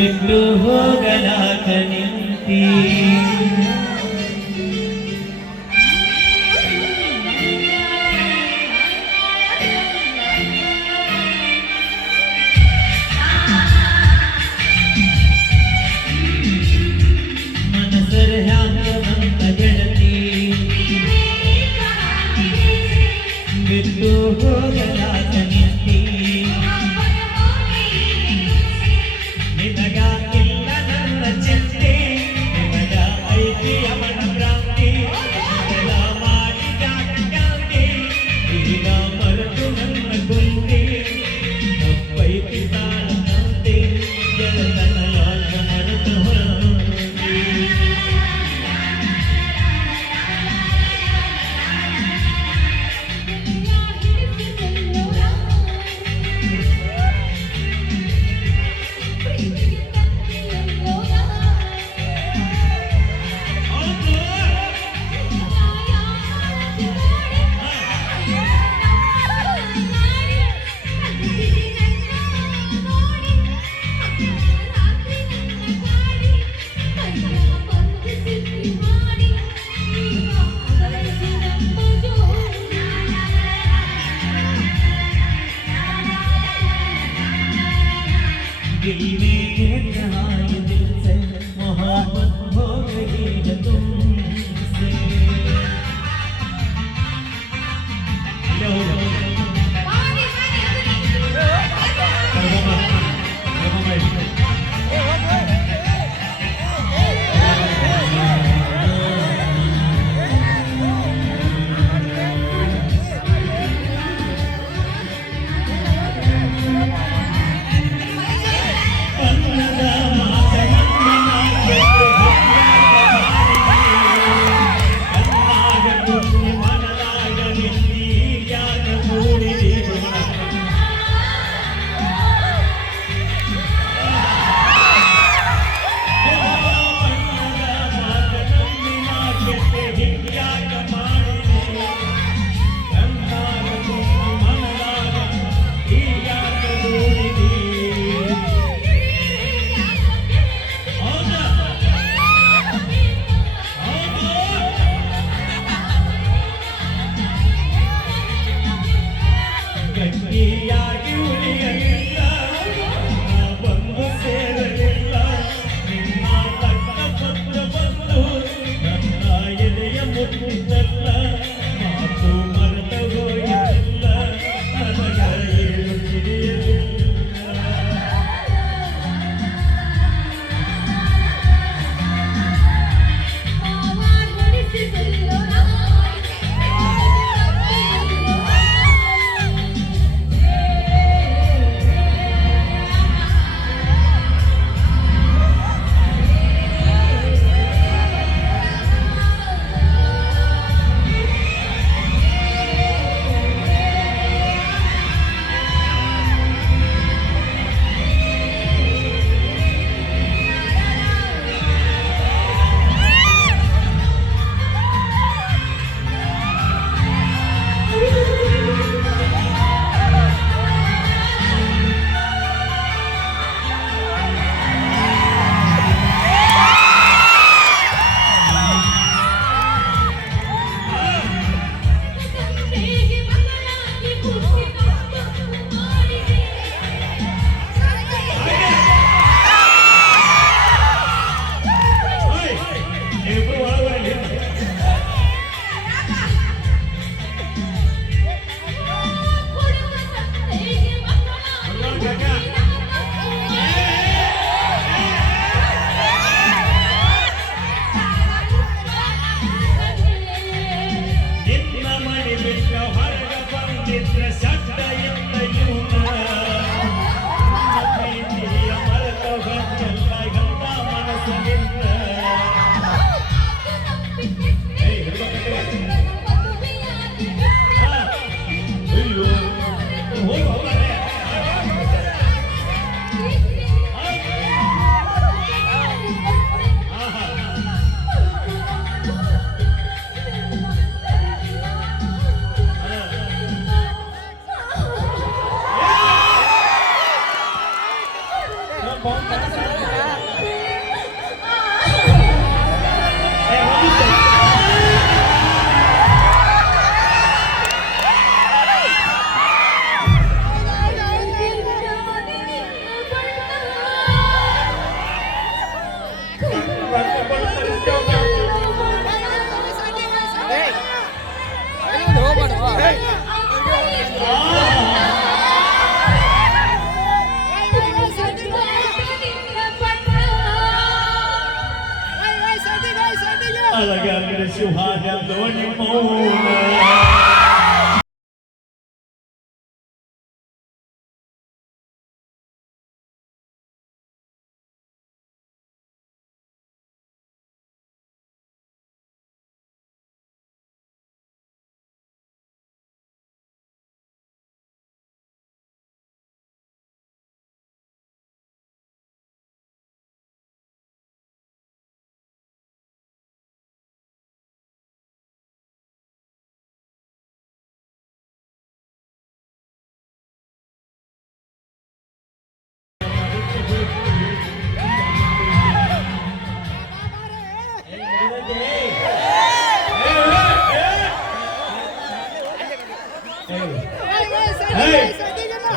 ಬಿಟ್ಟು ಹೋಗಲಾಗ ನಿಂತಿ ಮನಸರ ಹ್ಯಾಂಗ ಬಂತ ಗೆಳತಿ ಬಿಟ್ಟು ಹೋಗಲಾಗ ನಿಂತಿ ನಿನಗ ಇಲ್ಲ ನನ್ನ ಚಿಂತೆ ನಿನಗ ಐತಿ ಅವನ ಭ್ರಾಂತಿ ಎಲ್ಲ ಮಾಡಿ ಜಾತಿ ಈಗ ಮರೆತು ನನ್ನ ಗುಂಡಿ ತಪ್ಪೈತಿ ತಾಳಂತೆ ಗೆಳತನ ಯಾಕ ಮರೆತು ಹೊರಟಿ दिल में कहा ये दिल से मोहब्बत हो गई है तुमसे ಗಟ್ಟಿಯಾಗಿ ಉಳಿಯಲಿಲ್ಲ ಬಂದು ಸೇರಲಿಲ್ಲ ನಿನ್ನ ತಕ್ಕ ಪತ್ರ ಬಂದು ನನ್ನ ಎದೆಯ ಮುಟ್ಟಿದ್ದಲ್ಲ ಮಾತು ಮರೆತ ಹೋಗಿಲ್ಲ ನನಗ ಏನು ತಿಳಿಯಲಿಲ್ಲ Bom, ಬೆಳೆಸಿ ಹಾಗೆಲ್ಲೋ ನಿಮ್ಮವ್ನ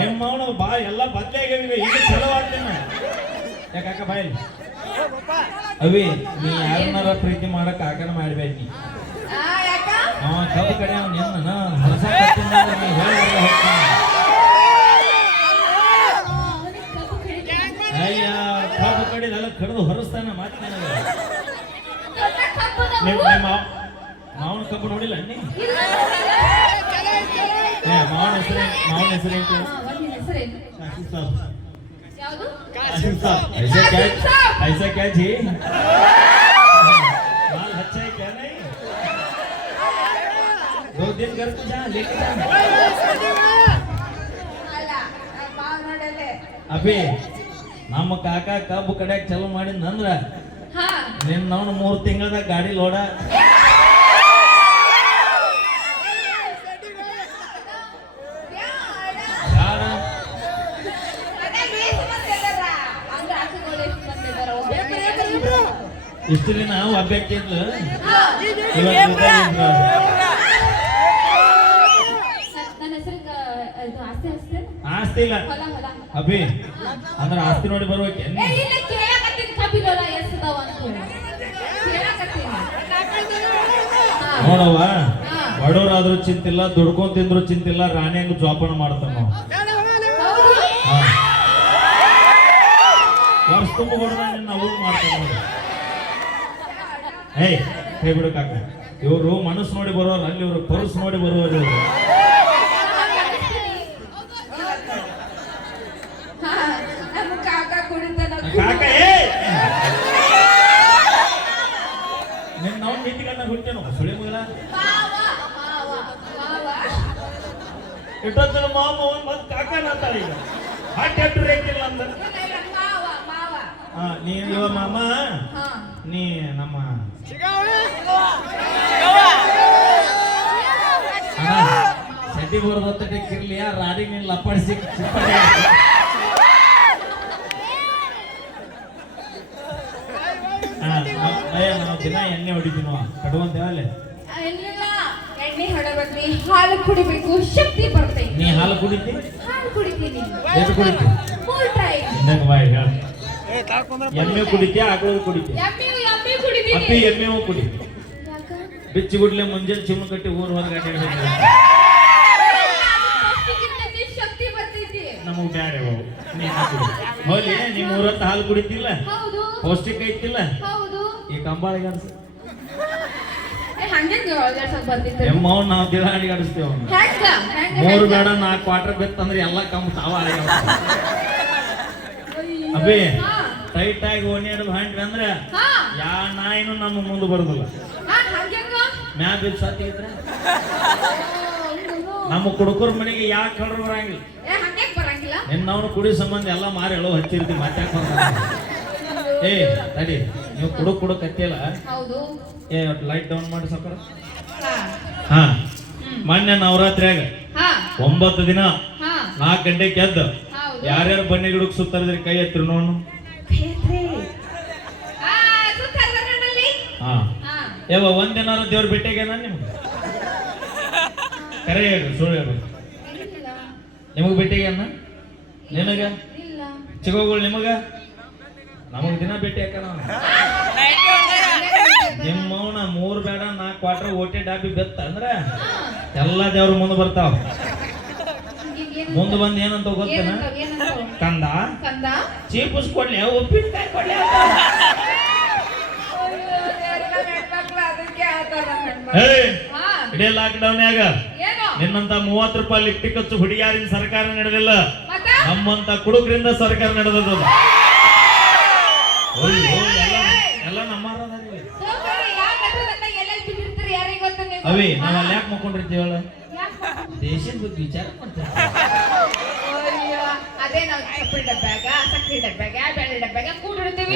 ನಿಮ್ಮವನು ಬಾ ಎಲ್ಲ ಬದ್ಲಾಗಿವೆ ಈಗ ಚಲೋ ಆಗ್ತೇನೆ ಯಾಕ ಬಾಯಲ್ಲಿ ಅವಿ ನೀ ಯಾರನ್ನಾರ ಪ್ರೀತಿ ಮಾಡಕ್ ಆಗನ ಮಾಡ್ಬೇಡ ನೀ ಅವ ಕಬ್ಬು ಕಡೆ ಅವ್ನು ನಿನ್ನ ಹೊಸ ಅಯ್ಯ ಕಬ್ಬು ಕಡಿದೆಲ್ಲ ಕಡ್ದು ಹೊರಸ್ತಾನ ಮಾತು ನನಗೆ ಮಾವನ ಕಬ್ಬು ನೋಡಿಲ್ಲ ನೀ ಮಾವನ ಹೆಸರೇಂಟು ऐसा क्या जी माल अच्छा है क्या नहीं 2 दिन घर को जा लेके जा ಅಭಿ ನಮ್ಮ ಕಾಕ ಕಬ್ಬು ಕಡ್ಯಾಕ ಚಾಲು ಮಾಡಿದ್ನಂದ್ರ ನಿನ್ನವನು 3 ತಿಂಗಳದಾಗ ಗಾಡಿ ಲೋಡ ಇಷ್ಟು ದಿನ ಒಬ್ಬಕ್ಕೆ ಆಸ್ತಿ ಇಲ್ಲ ಅಭಿ ಅಂದ್ರ ಆಸ್ತಿ ನೋಡಿ ಬರ್ಬೇಕೆ ನೋಡವ್ವ ಬಡವರಾದ್ರೂ ಚಿಂತಿಲ್ಲ ದುಡ್ಕೊಂಡ್ ತಿಂದ್ರು ಚಿಂತಿಲ್ಲ ರಾಣಿಯಂಗ್ ಜೋಪಾನ ಮಾಡ್ತಾನ ವರ್ಷ ತುಂಬ ಹೊಡೆದ ನಾವು ಮಾಡ್ತಾನ ಏಯ್ ಕೈ ಬಿಡಕಾಕ ಇವರು ಮನಸ್ಸು ನೋಡಿ ಬರೋರು ಅಲ್ಲಿ ಇವರು ಪರ್ಸ್ ನೋಡಿ ಬರುವರು ಇವರು ಕಾಕ ನಿನ್ನ ನಾವು ನೀತಿಗಳನ್ನ ಹುಟ್ಟೇನು ಸುಳಿ ಮುಗಲ ಇಟ್ಟೊತ್ತನ ಮಾಮ ಮತ್ ಕಾಕ ನಾತಾಳ ಈಗ ಹಾಟೆಟ್ಟು ರೇಕಿಲ್ಲ ಅಂದ ನೀನ್ ಇವ ಮಾಮ ನೀ ನಮ್ಮ ಸತಿ ಬರೋದಕ್ಕಿರ್ಲಿ ರಾಡಿ ನೀನ್ ಲಪ್ಪಾಡಿಸಿ ನಾವು ದಿನ ಎಣ್ಣೆ ಹೊಡಿತೀನವ ಕಡುವಂತೇವಲ್ಲೇ ಎಣ್ಣೆ ಹೊಡಬೇಕ್ರಿ ಹಾಲು ಕುಡಿಬೇಕು ಶಕ್ತಿ ಬರ್ತೈತಿ ನೀ ಹಾಲು ಕುಡಿತಿ ಹಾಲು ಕುಡಿತೀನಿ ಎಷ್ಟು ಕುಡಿತಿ ಇಂದಾಗ ಬಾಯ್ ಹೇಳ ಎಮ್ಮೆ ಕುಡಿತೀಯ ಆಕಳು ಕುಡಿತೀಯ ಅಪ್ಪಿ ಎಮ್ಮೆವು ಕುಡಿ ಬಿಚ್ಚಿ ಗುಡ್ಲೆ ಮುಂಜಾನೆ ಚಿಮ್ಮು ಕಟ್ಟಿ ಊರ್ ಹೊರಗಡೆ ನಮಗ್ ಬ್ಯಾಡ ಹೋಲಿ ನಿಮ್ ಊರತ್ತ ಹಾಲು ಕುಡಿತಿಲ್ಲ ಪೌಷ್ಟಿಕ ಐತಿಲ್ಲ ಈ ಕಂಬಾಳಿಗೆ ಅನ್ಸ ಎಮ್ಮವ್ ನಾವು ದಿನ ಅಡಿಗಾಡಿಸ್ತೇವ 3 ಬೇಡ 4 ಕ್ವಾರ್ಟರ್ ಬೆತ್ತಂದ್ರೆ ಎಲ್ಲ ಕಂಬ ತಾವ ಅಭಿ ಟೈಟ್ ಆಗಿ ಓಣಿಯಾಡೋದು ಹಾಂಡ್ರಿ ಅಂದ್ರೆ ಯಾ ನಾಯಿನೂ ನಮ್ಮ ಮುಂದೆ ಬರೋದಿಲ್ಲ ಮ್ಯಾ ಬಿದ್ದು ಸತ್ತಿದ್ರೆ ನಮ್ಮ ಕುಡುಕರ ಮನೆಗೆ ಯಾಕೆ ಕಳ್ರು ಬರಂಗಿಲ್ಲ ನಿನ್ನವನು ಕುಡಿ ಸಂಬಂಧ ಎಲ್ಲ ಮಾರಿ ಹೇಳೋ ಹಚ್ಚಿರ್ತಿ ಮಾತಾಕ್ ಏ ತಡಿ ನೀವು ಕುಡು ಕತ್ತಿಲ್ಲ ಏ ಲೈಟ್ ಡೌನ್ ಮಾಡಿ ಸಾಕಾರ ಹಾ ಮೊನ್ನೆ ನವರಾತ್ರಿಯಾಗ 9 ದಿನ 4 ಗಂಟೆಗೆ ಎದ್ದು ಯಾರ್ಯಾರು ಬನ್ನಿ ಗಿಡಕ್ಕೆ ಸುತ್ತರಿದ್ರಿ ಕೈ ಎತ್ತಿರು ನೋಡು ಹಾ ಏವ ಒಂದಿನಾರು ದೇವ್ರ ಭೇಟಿಯಾಗೇನ ನಿಮ್ಗೆ ಕರೆ ಹೇಳ್ರಿ ಸುಳ್ಳು ಹೇಳ್ರಿ ನಿಮಗ್ ಭೇಟಿಯಾಗೇನ ನಿನಗ ಚಿಗೋಗಳು ನಿಮಗ ನಮಗ್ ದಿನ ಭೇಟಿ ಹಾಕ ನಿಮ್ಮವನ 3 ಬೇಡ 4 ಕ್ವಾರ್ಟರ್ ಓಟೆ ಡಾಬಿ ಬೆತ್ತ ಅಂದ್ರ ಎಲ್ಲಾ ದೇವ್ರ ಮುಂದೆ ಬರ್ತಾವ ಮುಂದೆ ಬಂದ್ ಏನಂತ ಗೊತ್ತೇನ ಕಂದ ಚೀಪಸ್ ಕೊಡ್ಲಿ ಉಪ್ಪಿನಕಾಯಿ ಕೊಡ್ಲಿ ಏ ಇಡೀ ಲಾಕ್ಡೌನ್ಯಾಗ ನಿನ್ನಂತ 30 ರೂಪಾಯಿ ಲಿಫ್ಟಿ ಖರ್ಚು ಹುಡುಗಿಯಾರಿನ ಸರ್ಕಾರ ನಡೆದಿಲ್ಲ, ನಮ್ಮಂತ ಕುಡುಕರಿಂದ ಸರ್ಕಾರ ನಡೆದದ. ಎಲ್ಲ ನಮ್ಮಾರ ಅವಿ ನಾವ್ ಅಲ್ಲಿ ಯಾಕೆ ಮಕ್ಕೊಂಡಿರ್ತೀವಲ್ಲ, ದೇಶದ ಬಗ್ಗೆ ವಿಚಾರ ಮಾಡ್ತೀವಿ. ಅದೇ ನಾವು ಸಕ್ಕರೆ ಡಬ್ಬ್ಯಾಗ ಬೆಳೆ ಡಬ್ಬ್ಯಾಗ ಕೂಡಿಡ್ತೀವಿ.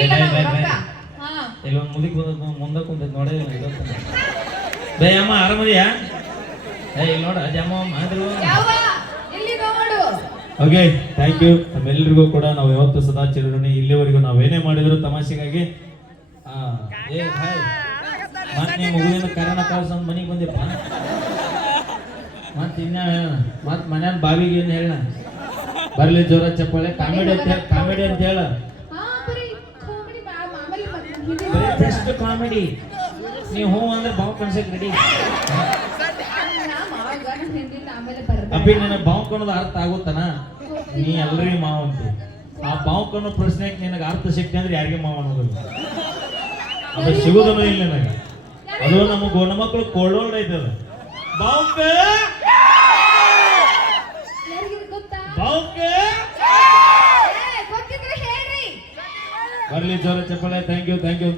ಇಲ್ಲೊಂದು ಮುದಿಕ್ ಮುಂದೆ ಕುಂತೈತಿ ನೋಡಿ. ಬೇ ಅಮ್ಮ ಆರಾಮದಿಯಾ? ಇಲ್ಲಿ ನೋಡ ಅಮ್ಮ ಮಾಡಿದ್ರು. Okay, thank you. ತಮ್ಮೆಲ್ಲರಿಗೂ ಕೂಡ ನಾವು ಯಾವತ್ತು ಸದಾ ಚಿರಋಣಿ. ಇಲ್ಲಿವರೆಗೂ ನಾವೇನೇ ಮಾಡಿದ್ರು ತಮಾಷೆಗಾಗಿ. ಮತ್ ನೀವು ಮಗುವಿನ ಕರೆನ ಕಳ್ಸಂದ್ ಮನಿಗೆ ಬಂದಿಪ್ಪ. ಮತ್ ಇನ್ನ ಮತ್ ಮನ್ಯಾನ ಬಾವಿಗೆ ಏನ್ ಹೇಳ ಬರ್ಲಿ ಜೋರ ಚಪ್ಪಾಳೆ ಕಾಮಿಡಿ ಅಂತ ಹೇಳ. Best comedy. ನೀವು ಹೂ ಅಂದ್ರೆ ಬಾವು ಕನ್ಸಕ್ ರೆಡಿ. ಅಪ್ಪಿ ನಿನಗೆ ಬಾವು ಕನ್ನೋದು ಅರ್ಥ ಆಗುತ್ತಾನ? ನೀ ಎಲ್ರಿಗೂ ಮಾವ ಅಂತಿ. ಆ ಬಾವು ಕನ್ನೋ ಪ್ರಶ್ನೆಗೆ ನಿನಗೆ ಅರ್ಥ ಸಿಕ್ತಿ ಅಂದ್ರೆ ಯಾರಿಗೆ ಮಾವ ಅನ್ನೋದಿಲ್ಲ, ಅದು ಸಿಗುದನೂ ಇಲ್ಲ ನನಗೆ. ಅದು ನಮ್ಮ ಗಂಡ ಮಕ್ಕಳು ಕೊಳ್ಳೋಲ್ಡ್ ಐತದ. ಬಾವುಕೆ ಬರ್ಲಿ ಜೋರ ಚಪ್ಪಾಳೆ. Thank you.